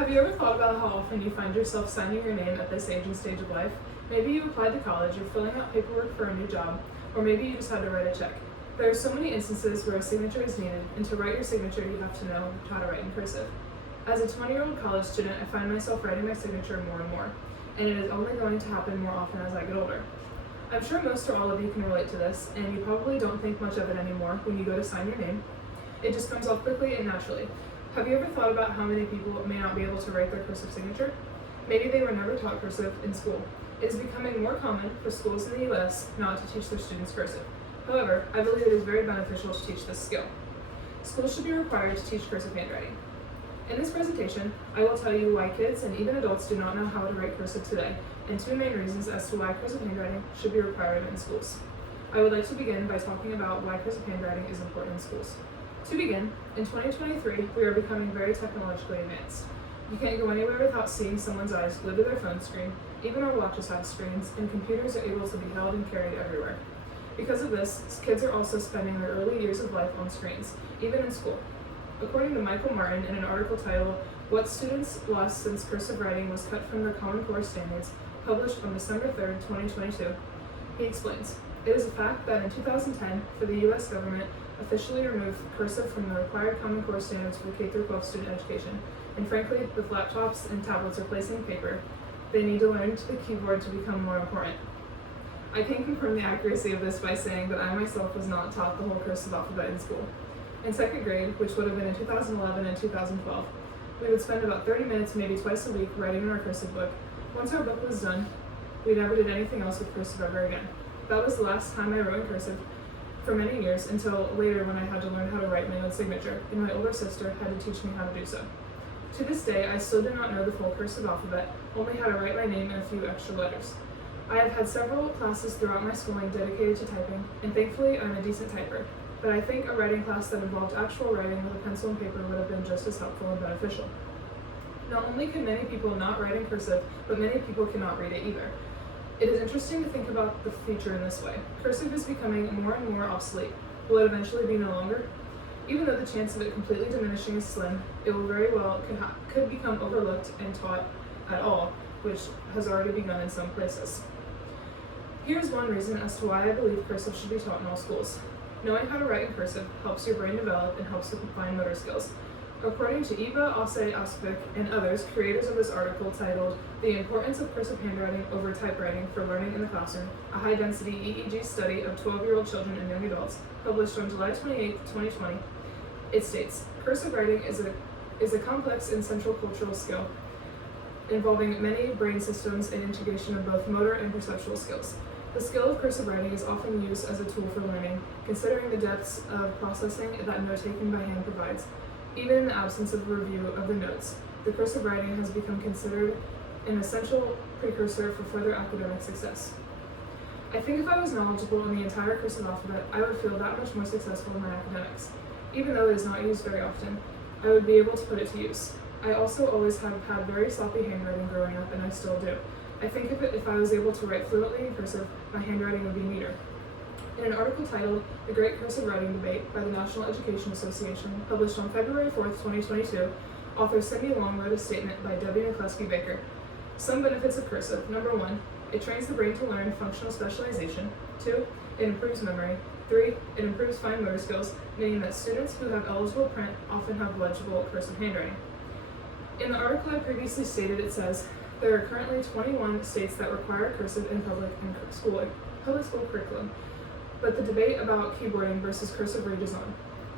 Have you ever thought about how often you find yourself signing your name at this age and stage of life? Maybe you applied to college, you're filling out paperwork for a new job, or maybe you just had to write a check. There are so many instances where a signature is needed, and to write your signature, you have to know how to write in cursive. As a 20-year-old college student, I find myself writing my signature more and more, and it is only going to happen more often as I get older. I'm sure most or all of you can relate to this, and you probably don't think much of it anymore when you go to sign your name. It just comes off quickly and naturally. Have you ever thought about how many people may not be able to write their cursive signature? Maybe they were never taught cursive in school. It is becoming more common for schools in the US not to teach their students cursive. However, I believe it is very beneficial to teach this skill. Schools should be required to teach cursive handwriting. In this presentation, I will tell you why kids and even adults do not know how to write cursive today, and two main reasons as to why cursive handwriting should be required in schools. I would like to begin by talking about why cursive handwriting is important in schools. To begin, in 2023, we are becoming very technologically advanced. You can't go anywhere without seeing someone's eyes glued to their phone screen. Even our watches have screens, and computers are able to be held and carried everywhere. Because of this, kids are also spending their early years of life on screens, even in school. According to Michael Martin in an article titled, "What Students Lost Since Cursive Writing Was Cut from the Common Core Standards," published on December 3, 2022, he explains, "It is a fact that in 2010, for the US government, officially removed cursive from the required Common Core standards for K-12 student education, and frankly, with laptops and tablets replacing paper, they need to learn the keyboard to become more important." I can confirm the accuracy of this by saying that I myself was not taught the whole cursive alphabet in school. In second grade, which would have been in 2011 and 2012, we would spend about 30 minutes, maybe twice a week, writing in our cursive book. Once our book was done, we never did anything else with cursive ever again. That was the last time I wrote in cursive for many years, until later when I had to learn how to write my own signature, and my older sister had to teach me how to do so. To this day, I still do not know the full cursive alphabet, only how to write my name and a few extra letters. I have had several classes throughout my schooling dedicated to typing, and thankfully I'm a decent typer, but I think a writing class that involved actual writing with a pencil and paper would have been just as helpful and beneficial. Not only can many people not write in cursive, but many people cannot read it either. It is interesting to think about the future in this way. Cursive is becoming more and more obsolete. Will it eventually be no longer? Even though the chance of it completely diminishing is slim, it will very well could become overlooked and taught at all, which has already begun in some places. Here's one reason as to why I believe cursive should be taught in all schools. Knowing how to write in cursive helps your brain develop and helps with fine motor skills. According to Eva Osei-Askvik and others, creators of this article titled "The Importance of Cursive Handwriting Over Typewriting for Learning in the Classroom, a High-Density EEG Study of 12-Year-Old Children and Young Adults," published on July 28, 2020, it states, "Cursive writing is a complex and central cultural skill involving many brain systems and integration of both motor and perceptual skills. The skill of cursive writing is often used as a tool for learning, considering the depths of processing that note-taking by hand provides. Even in the absence of a review of the notes, the cursive writing has become considered an essential precursor for further academic success. I think if I was knowledgeable in the entire cursive alphabet, I would feel that much more successful in my academics. Even though it is not used very often, I would be able to put it to use. I also always have had very sloppy handwriting growing up, and I still do. I think if I was able to write fluently in cursive, my handwriting would be neater." In an article titled "The Great Cursive Writing Debate" by the National Education Association, published on February 4, 2022, author Cindy Long wrote a statement by W. McCluskey Baker. Some benefits of cursive. Number 1, it trains the brain to learn functional specialization. 2, it improves memory. 3, it improves fine motor skills, meaning that students who have eligible print often have legible cursive handwriting. In the article I previously stated, it says, "There are currently 21 states that require cursive in public school curriculum, but the debate about keyboarding versus cursive rages on.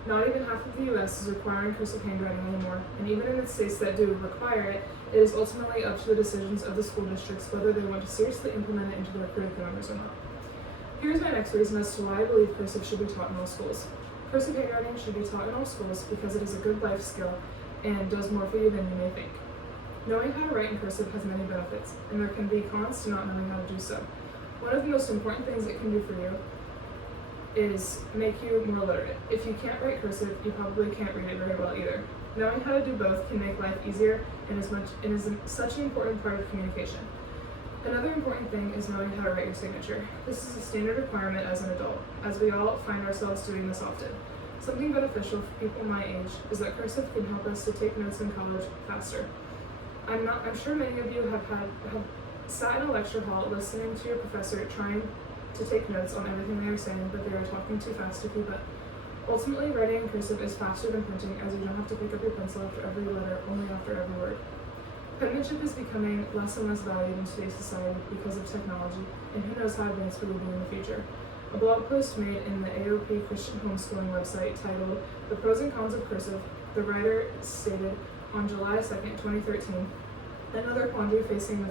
Not even half of the US is requiring cursive handwriting anymore, and even in the states that do require it, it is ultimately up to the decisions of the school districts whether they want to seriously implement it into their curriculums or not." Here's my next reason as to why I believe cursive should be taught in all schools. Cursive handwriting should be taught in all schools because it is a good life skill and does more for you than you may think. Knowing how to write in cursive has many benefits, and there can be cons to not knowing how to do so. One of the most important things it can do for you is make you more literate. If you can't write cursive, you probably can't read it very well either. Knowing how to do both can make life easier and is such an important part of communication. Another important thing is knowing how to write your signature. This is a standard requirement as an adult, as we all find ourselves doing this often. Something beneficial for people my age is that cursive can help us to take notes in college faster. I'm sure many of you have sat in a lecture hall listening to your professor trying to take notes on everything they are saying, but they are talking too fast to keep up. Ultimately, writing in cursive is faster than printing, as you don't have to pick up your pencil after every letter, only after every word. Penmanship is becoming less and less valued in today's society because of technology, and who knows how advanced we will be in the future. A blog post made in the AOP Christian Homeschooling website titled "The Pros and Cons of Cursive," the writer stated on July 2nd, 2013, another quandary facing the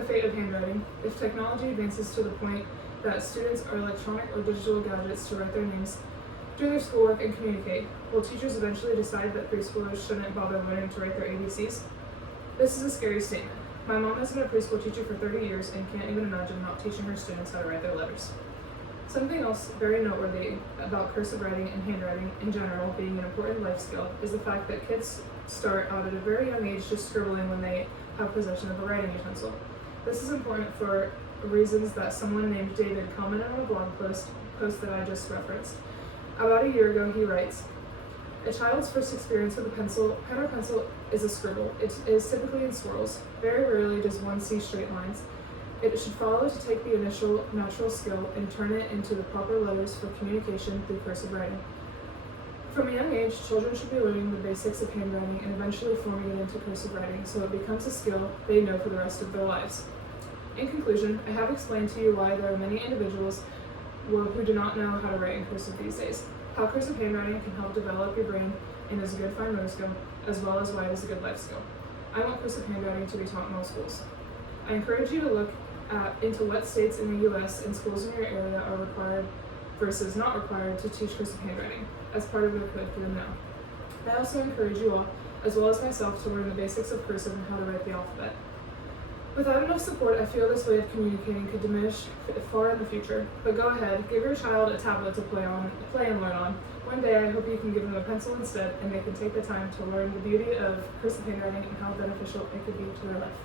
fate of handwriting. If technology advances to the point that students are electronic or digital gadgets to write their names, do their schoolwork, and communicate, will teachers eventually decide that preschoolers shouldn't bother learning to write their ABCs? This is a scary statement. My mom has been a preschool teacher for 30 years and can't even imagine not teaching her students how to write their letters. Something else very noteworthy about cursive writing and handwriting in general being an important life skill is the fact that kids start out at a very young age just scribbling when they have possession of a writing utensil. This is important for reasons that someone named David commented on a blog post that I just referenced. About a year ago, he writes, "A child's first experience with a pen or pencil is a scribble. It is typically in swirls. Very rarely does one see straight lines. It should follow to take the initial natural skill and turn it into the proper letters for communication through cursive writing. From a young age, children should be learning the basics of handwriting and eventually forming it into cursive writing so it becomes a skill they know for the rest of their lives." In conclusion, I have explained to you why there are many individuals who do not know how to write in cursive these days, how cursive handwriting can help develop your brain and is a good fine motor skill, as well as why it is a good life skill. I want cursive handwriting to be taught in all schools. I encourage you to look into what states in the U.S. and schools in your area are required versus not required to teach cursive handwriting as part of their curriculum now. I also encourage you all, as well as myself, to learn the basics of cursive and how to write the alphabet. Without enough support, I feel this way of communicating could diminish far in the future. But go ahead, give your child a tablet to play and learn on. One day, I hope you can give them a pencil instead, and they can take the time to learn the beauty of cursive handwriting and how beneficial it could be to their life.